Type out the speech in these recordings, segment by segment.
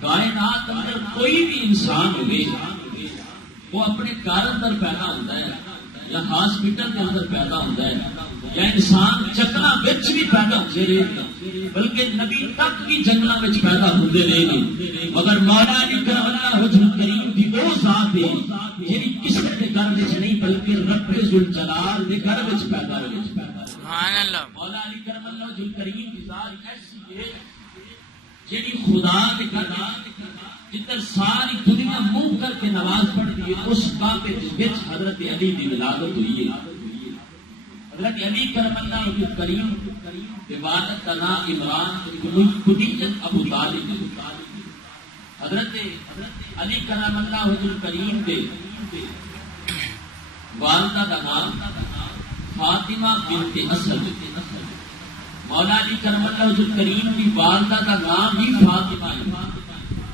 کائنات اندر کوئی بھی انسان ہوئے وہ اپنے گھر اندر پیدا ہوتا ہے یا ہاسپٹل کے اندر پیدا ہوتا ہے یا انسان جنگلاں وچ بھی پیدا ہوتے رہے بلکہ نبی تک بھی جنگلاں وچ پیدا ہوتے رہے مگر مولا علی کرم اللہ وجہ کریم دی وہ ذات ہے جہی کسی کے گھر وچ نہیں بلکہ رب ذوالجلال دے گھر وچ پیدا ہوئی سبحان اللہ مولا علی کرم اللہ وجہ کریم دی ذات ایسی ہے جہی خدا دے گھر جدھر ساری دنیا منہ کر کے نماز پڑھتی ہے اس کعبے وچ حضرت علی دی ولادت ہوئی ہے حضرت علی کرم اللہ وجہ کریم کے والد کا نام عمران بن کنیت ابو طالب حضرت علی کرم اللہ وجہ کریم کے والدہ کا نام فاطمہ بنت اسد مولا علی کرم اللہ وجہ کریم کی والدہ کا نام بھی فاطمہ ہے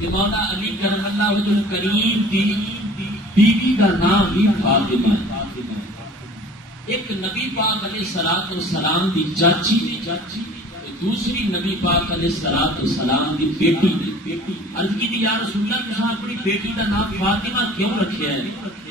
کہ مولا علی کرم اللہ وجہ کریم کی بیوی کا نام بھی فاطمہ ہے ایک نبی پاک علیہ الصلوۃ والسلام کی چاچی دوسری نبی پاک علیہ الصلوۃ والسلام کی بیٹی عرض کی تھی یا رسول اللہ تساں اپنی بیٹی کا نام فاطمہ کیوں رکھیا ہے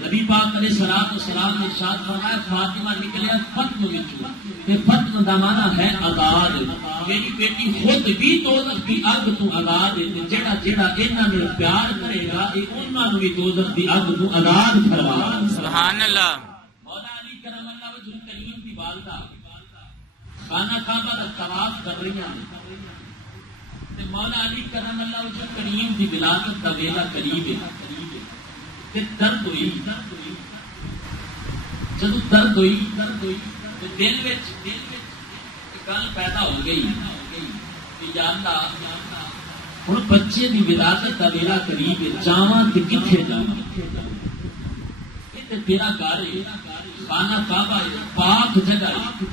نبی پاک علیہ الصلوۃ والسلام نے ارشاد فرمایا فاطمہ نکلیا فتم وچوں کہ فتم دا معنی ہے آزاد میری بیٹی خود بھی دوزخ کی اگ تو آزاد ہے جڑا جڑا انہاں نے پیار کرے گا اے انہاں نوں بھی دوزخ کی اگ تو آزاد فرما سبحان اللہ مولا علی کرم اللہ وجہ کریم دی والدہ خانہ کعبہ کا طواف کر رہی ہیں تے مولا علی کرم اللہ وجہ کریم دی ولادت کا ویلا قریب ہے تے درد ہوئی جدوں درد ہوئی تے دل وچ گل پیدا ہو گئی کہ یا اللہ ہن بچے دی ولادت کا ویلا قریب ہے جاواں تے کتھے جاواں تے تیرا گھر ہے خانہ کعبہ ہے پاک جگہ ہے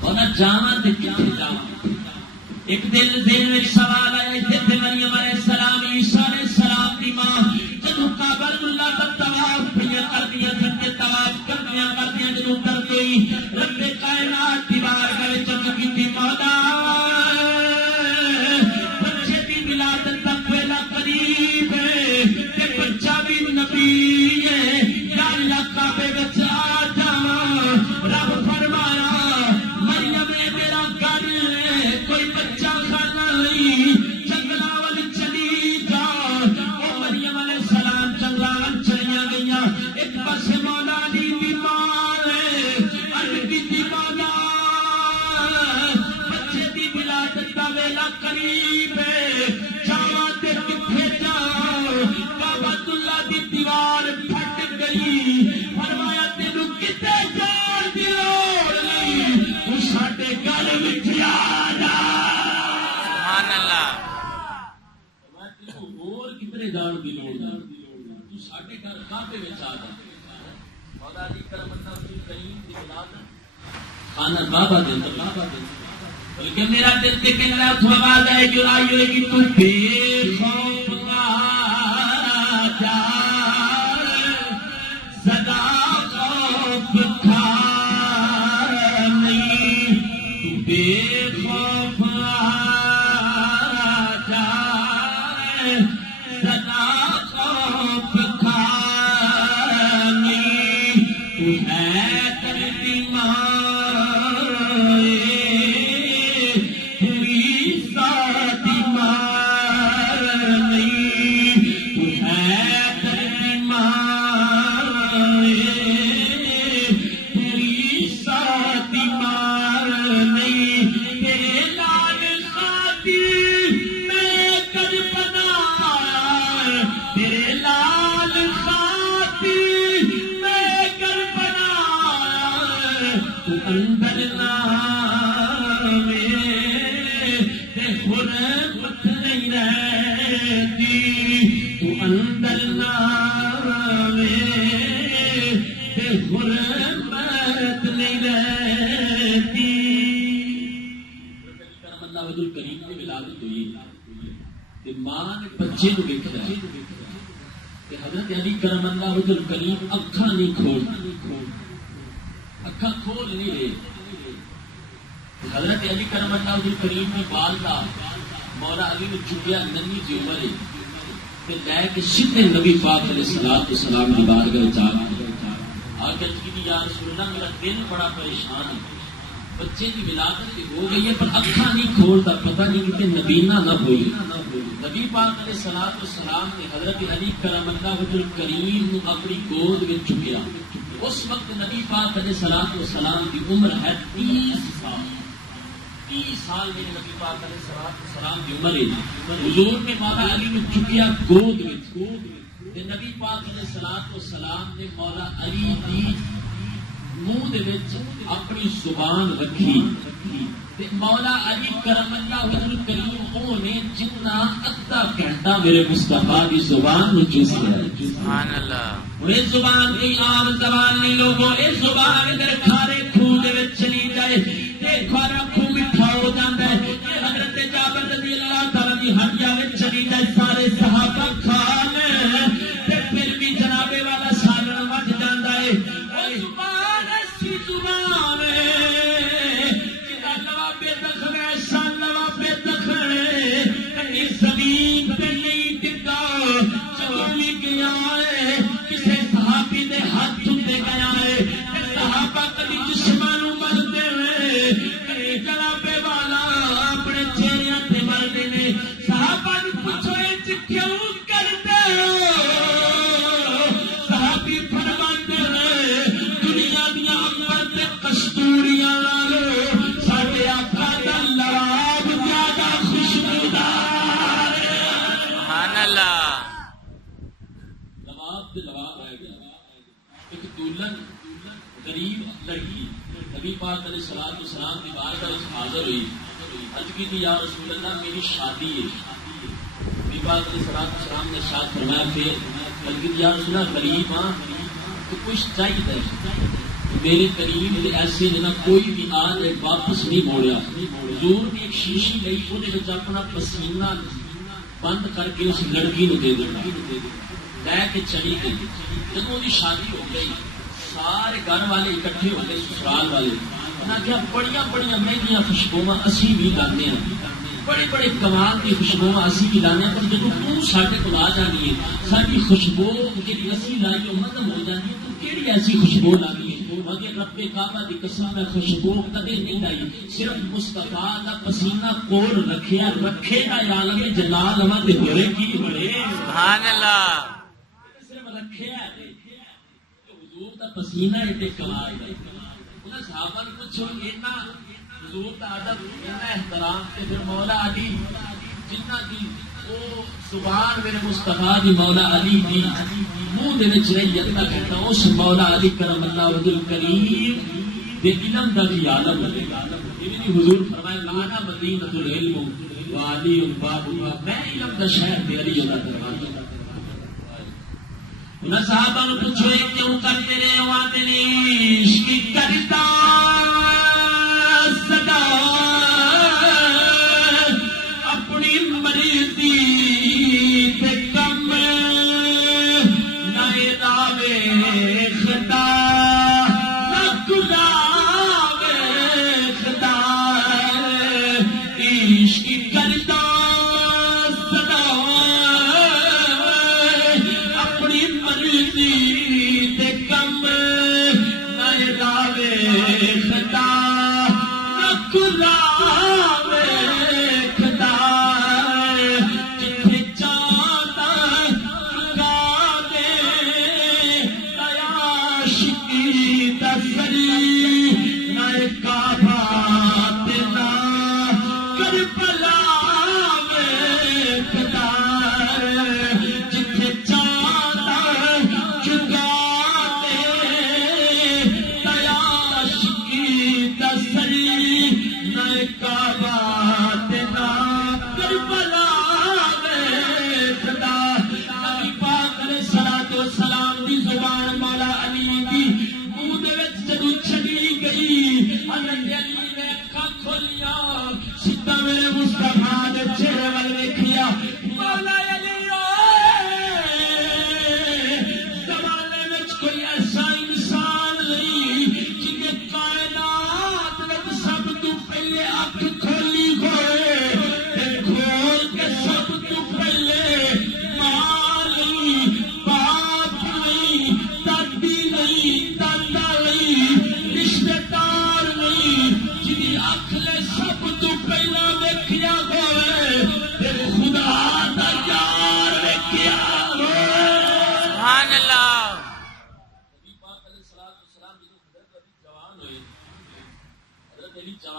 اور جاواں تے کتھے جاواں ایک دل ذہن وچ سوال آیا تے مریم علیہ السلام عیسیٰ علیہ السلام دی ماں جدوں کعبہ اللہ کا طواف کردیاں تے طواف کردیاں جدوں کر گئی رب کائنات دی بارگاہ وچ کیتی مولا بچے دی ولادت دا ویلا قریب ہے تے بچہ بھی نبی ہے یا اللہ کعبے وچ آ جاواں رب فرمایا مریم میرا گھر ہے کوئی بچہ کھانا نہیں جنگلاں ول چلی جا او مریم علیہ السلام جنگلاں چلیاں گئیاں ایک پاسے مولا علی دی ماں ہے عرض کیتی مولا بچے دی ولادت دا ویلا قریب ہے جاواں تے کتھے جاواں کعبۃ اللہ دی دیوار پھٹ گئی فرمایا تینوں کتے جان دی لوڑ نہیں تو ساڈے گھر وچ آ جا سبحان اللہ میں تینوں ہور کتنے جان دی لوڑ نہیں تو ساڈے گھر کعبے وچ آ جا مولا علی کرم اللہ وجہ کریم دی ولادت خانہ کعبہ دے اندر بلکہ میرا دل تے کہنا ہے تو آواز آئے جو آئی ہوئے گی تو بے خوف آ جا صدا خوف کھا نہیں تو بے خوف آ جا صدا خوف کھا نہیں تو ہے تربی ماں بچے کو دیکھا ہے کہ حضرت علی کرم اللہ وجہ کریم اکھاں نہیں کھول اکھاں کھول نہیں رہے حضرت علی کرم اللہ وجہ کریم کی والدہ مولا علی نے چکیا ننی سی عمر ہے تے لے کے سیدھے نبی پاک علیہ الصلوۃ والسلام دی بارگاہ وچ آ کے یا رسول اللہ میرا دل بڑا پریشان ہے، بچے کی ولادت ہو گئی ہے پر اکھاں نہیں کھولتا، پتہ نہیں کہ نبینا نہ ہوئی۔ نبی پاک علیہ الصلوۃ والسلام نے حضرت علی کرم اللہ وجہ الکریم کو اپنی گود میں چکیا۔ اس وقت نبی پاک علیہ الصلوۃ والسلام کی عمر ہے 30 سال۔ 30 سال میں نبی پاک علیہ الصلوۃ والسلام کی عمر ہے۔ حضور نے مولا علی کو چکیا گود میں، تے نبی پاک علیہ الصلوۃ والسلام نے مولا علی دی منہ دے وچ اپنی زبان رکھی تے مولا علی کرم اللہ وجہ الکریم او نے جتنا ادھا گھنٹہ میرے مصطفیٰ دی زبان نو چوسیا۔ سبحان اللہ۔ یہ زبان کوئی عام زبان نہیں لوگوں، یہ زبان اگر کھارے کھو دے وچ چلی جائے تے کھارا کھو میٹھا ہو جاندا ہے۔ یہ حضرت جابر رضی اللہ تعالی دی ہڈیاں وچ چلی جائے، سارے صحابہ کھان تے پھر بھی جناب والا سالن وج جاندا ہے۔ او زبان ایسی زبان ہے جدا لوابے دکھنے سال لوابے دکھنے کہیں زمین پہ نہیں ٹکا، چلی گیا ہے کسے صحابی دے ہاتھ چومے گیا ہے۔ صحابہ کبھی جسمانوں مرتے ہوئے کبھی جنابے والا اپنے چہرے تے مرتے نے۔ صحابہ نے پوچھو یہ کیوں کرتے ہو؟ صحابی فرماتے ہیں دنیا دیا امبر تے کستوریاں لالو ساڈے آقا دا لواب زیادہ خوشبودار ہے۔ سبحان اللہ۔ لواب تے لواب رہ گیا۔ ایک دلہن غریب لڑکی نبی پاک علیہ الصلوۃ والسلام کی بارگاہ میں حاضر ہوئی، عرض کی تھی یا رسول اللہ میری شادی ہے۔ نبی پاک علیہ الصلوۃ والسلام نے ارشاد فرمایا پھر عرض کی تھی یا رسول اللہ غریب ہاں تو کچھ چاہیے میرے قریب ایسے جنا کوئی بھی آج واپس نہیں موڑیا۔ حضور نے ایک شیشی لئی وہ اپنا پسینہ بند کر کے اس لڑکی نو دے دینا، لے کے چلی گئی۔ جب وہ شادی ہو گئی سارے گھر والے اکٹھے ہو گئے، سسرال والے انہاں کیا بڑیاں بڑیاں مہنگیاں خوشبوواں اسی بھی لانے ہیں، بڑے بڑے کمال کی خوشبوواں اسی بھی لانے ہیں، پر جب تو ساڈے کول آ جانی ہے ساری خوشبو جی اسی لائی وہ ختم ہو جانی ہے، تو کیڑی ایسی خوشبو لانی ہے؟ مگر رب کعبہ دی قسم میں خوشبو کدے نہیں لائی، صرف مصطفیٰ دا پسینہ کول رکھیا رکھے گا عالم جلال ہوا دے ہوئے کی بڑے سبحان اللہ۔ صرف رکھیا ہے حضور دا پسینہ ایڈے کمال ہے۔ انہاں صحابہ نے پوچھو اینا حضور دا ادب اینا احترام تے پھر مولا علی جنہ دی او زبان میرے مصطفیٰ دی مولا علی دی منہ دے وچ رہی ادھا گھنٹہ اس مولا علی کرم اللہ وجہ الکریم دے علم دا بھی عالم ہے۔ یہ حضور فرمائے لانا مدینۃ العلم وعلی باب میں علم دا شہر تے علی دا دروازہ۔ انہاں صحابہ نے پوچھو یہ کیوں کرتے رہے ہو؟ آتے نے عشق کرتا سدا اپنی مرضی تے کم نہ راوے خدا نہ گلا خدا عشق کرتا سدا اپنی مرضی تے کم نہ راوے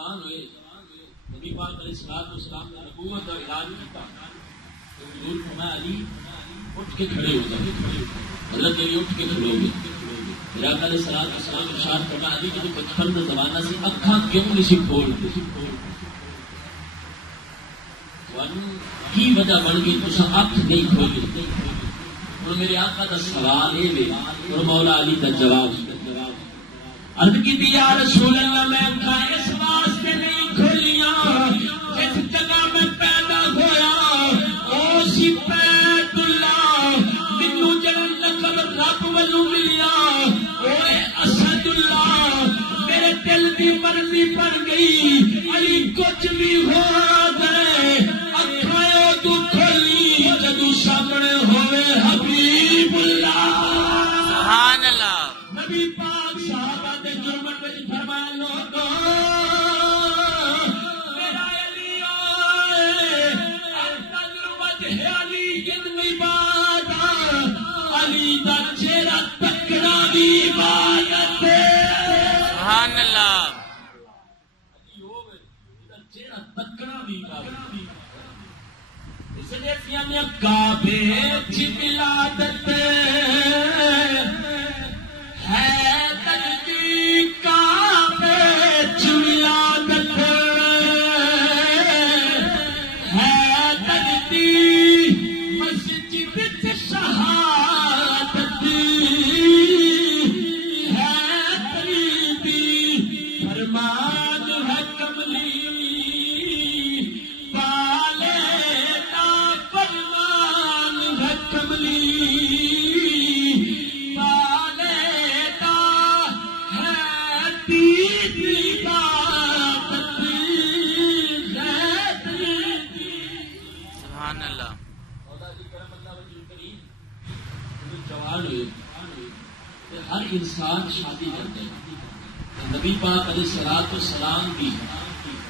جوان ہوئے نبی پاک علیہ الصلوۃ والسلام نے نبوت کا اعلان کیا تو حضور فرمایا علی اٹھ کے کھڑے ہو جائے حضرت علی اٹھ کے کھڑے ہو گئے میرا آقا علیہ الصلوۃ والسلام ارشاد فرمایا علی کہ بچپن کا زمانہ سی اکھاں کیوں نہیں سی کھولتے کی وجہ بن گئی تو اکھ نہیں کھولے اور میرے آقا کا سوال ہے اور مولا علی کا جواب عرض کی دی یا رسول اللہ میں اکھاں اس واسطے نہیں کھولیاں جس جگہ میں پیدا ہویا او سی بیت اللہ مینوں جڑا لقب رب والوں ملیا اوے اسد اللہ میرے دل دی مرضی بن گئی علی کچھ بھی ہو گئے اکھاں تو کھولی جدوں سامنے ہوئے حبیب اللہ سبحان اللہ نبی پاک صحابہ دے جرمن وچ فرمایا لوگو میرا علی تجربہ ہے علی جن عبادت علی دا چہرہ تکنا دی عبادت سبحان اللہ علی ہوے دا چہرہ تکنا دی عبادت اس لیے میں کعبے چ ولادت ہر انسان شادی کرتے ہیں نبی پاک علیہ الصلوۃ والسلام کی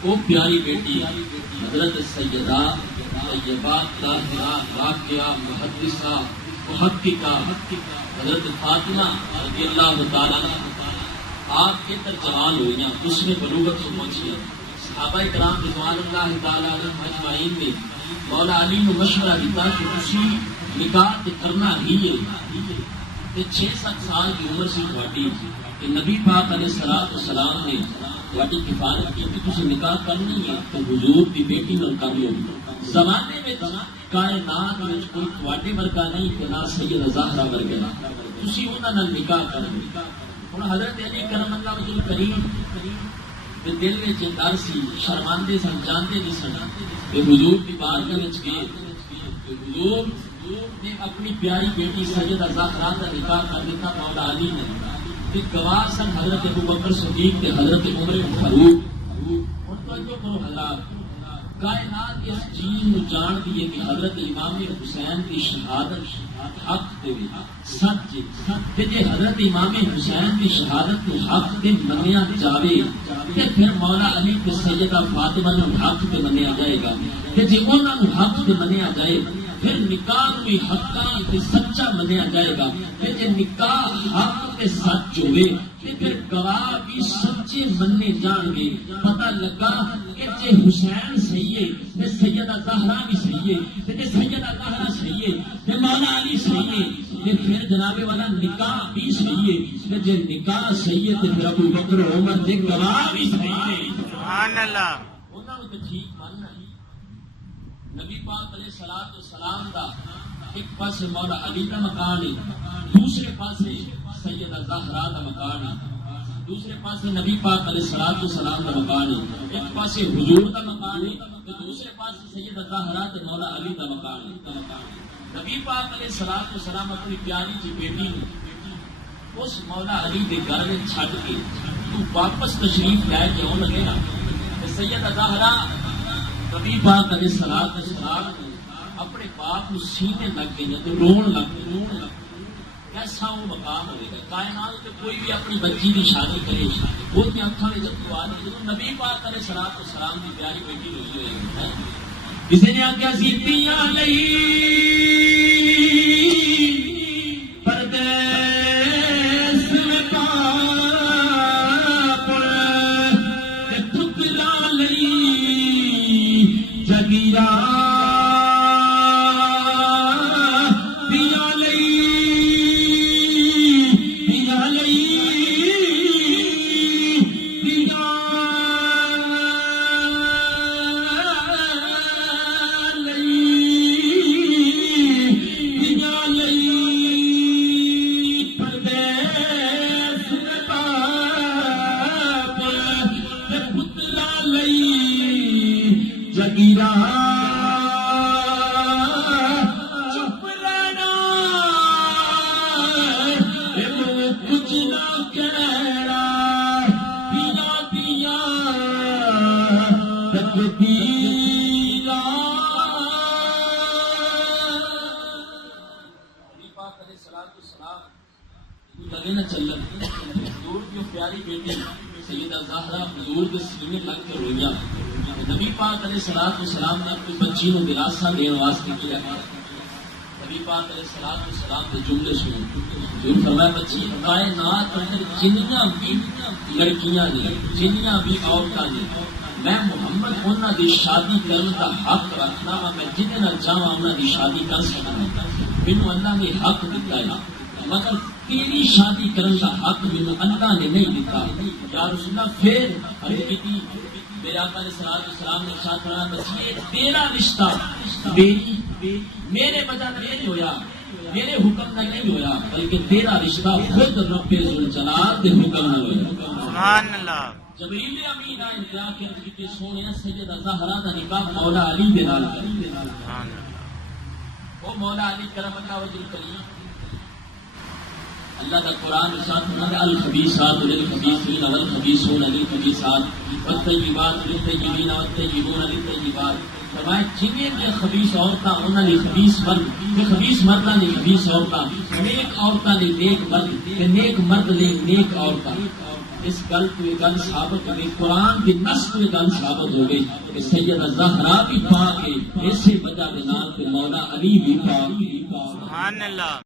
وہ پیاری بیٹی حضرت سیدہ طیبہ طاہرہ راقیہ محدثہ محققہ حضرت فاطمہ رضی اللہ تعالیٰ عنہ آپ کے تر جوان ہوئیاں اس میں بلوغت سے پہنچی صحابہ کرام رضوان اللہ تعالیٰ علیہم اجمعین نے مولا علی نے مشورہ دیتا کہ اسی نکاح کرنا ہی ہے 6-7 سال کی عمر سے تھوڑی کہ نبی پاک علیہ الصلوۃ والسلام نے تھوڑی کفالت کی کہ تسی نکاح کرنی ہے تو حضور کی بیٹی نال کر لو زمانے میں کائنات میں کوئی تھوڑے ورگا نہیں کہ نہ سیدہ زہرا ورگا تسی انہاں نال نکاح کرو ہن حضرت علی کرم اللہ وجہ کریم دے دل وچ ڈر سی شرمندے سن جانتے نہیں سن کہ حضور کی بارگاہ وچ گئے حضور نے اپنی پیاری بیٹی سیدہ زہرا کا نکاح کر دیتا مولا علی نے کہ گواہ سن حضرت ابوبکر صدیق کے حضرت عمر فاروق ان کا جو کرو حضرات کائنات اس چیز کو جان دیے کہ حضرت امام حسین کی شہادت حق دے سچ تے جے حضرت امام حسین کی شہادت کو حق تے منیا جاوے تے پھر مولا علی تے سیدہ فاطمہ نے حق تے منیا جائے گا تے جے انہاں نوں حق تے منیا جائے پھر نکاح بھی حقاں تے سچا منیا جائے گا تے جے نکاح حق تے سچ ہوئے تے پھر گواہ بھی سچے مننے جان گے پتہ لگا کہ جے حسین صحیح ہے تے سیدہ زہرا بھی صحیح ہے تے سیدہ زہرا صحیح ہے تے مولا علی صحیح ہے تے پھر جناب والا نکاح بھی صحیح ہے تے جے نکاح صحیح ہے تے پھر ابو بکر عمر دے گواہ بھی صحیح ہے سبحان اللہ انہاں نوں تے ٹھیک ماننا نبی پاک علیہ الصلوۃ والسلام دا ایک پاسے مولا علی دا مکان ہے دوسرے پاسے سیدہ زہرا دا مکان ہے دوسرے پاسے نبی پاک علیہ الصلوۃ والسلام دا مکان ہے ایک پاسے حضور دا مکان ہے تے دوسرے پاسے سیدہ زہرا تے مولا علی دا مکان ہے نبی پاک علیہ الصلوۃ والسلام اپنی پیاری جی بیٹی نوں اس مولا علی دے گھر وچ چھڈ کے تو واپس تشریف لے کے اون لگے نا تے سیدہ زہرا نبی پاک علیہ الصلوۃ والسلام اپنے باپ کو سینے لگ گئی تو رون لگ ایسا وہ مقام ہوئے گا کائنات میں کوئی بھی اپنی بچی کی شادی کرے وہ اپنی اکھاں میں جب تو آ رہی نبی پاک علیہ الصلوۃ والسلام کی پیاری بیٹی ہوئی ہوئے گی کسی نے آکھیا زیتیاں لئی پردیس میں پاپ ٹھکرا لگے نہ چلن حضور کی پیاری بیٹی سیدہ زہرا حضور کے سینے لگ کے رویا. نبی پاک علیہ الصلوۃ والسلام نے اپنی بچی کو دلاسا دینے واسطے کیا. نبی پاک علیہ الصلوۃ والسلام کے جملے سنو. حضور فرمایا بچی کائنات اندر جنیاں بھی لڑکیاں نے جنیاں بھی عورتاں نے میں محمد انہاں دی شادی کرنے کا حق رکھنا وا. میں جنہیں نہ چاہواں انہاں دی شادی کر سکنا. مینوں اللہ نے حق دیتا ہے مگر تیری شادی کرنے کا حق مینوں اللہ نے نہیں دیتا. یا رسول اللہ پھر عرض کی میرے آقا علیہ السلام نے ارشاد فرمایا بچی تیرا رشتہ میرے وجہ سے نہیں ہویا میرے حکم نہ نہیں ہویا بلکہ تیرا رشتہ خود رب ذوالجلال کے حکم نہ ہویا. سبحان اللہ. جبریل امین آئے کیا کہ سونے سیدہ زہرا دا نکاح مولا علی دے نال کر. سبحان اللہ. وہ مولا علی کرم اللہ وجہ کریم اللہ کا قرآن ارشاد فرماتا ہے الخبیثات للخبیثین والخبیثون للخبیثات والطیبات للطیبین والطیبون للطیبات. فرمایا جنہیں کے خبیث عورتاں انہاں نے خبیث مرد یہ خبیث مرداں نے خبیث عورتاں نیک عورتاں نے نیک مرد تے نیک مرد نے نیک عورتاں. اس گل کو یہ گل ثابت ہو گئی قرآن کی نص کو یہ گل ثابت ہو گئی کہ سیدہ زہرا بھی پاک ہے اسی وجہ کے نال مولا علی بھی پاک. سبحان اللہ.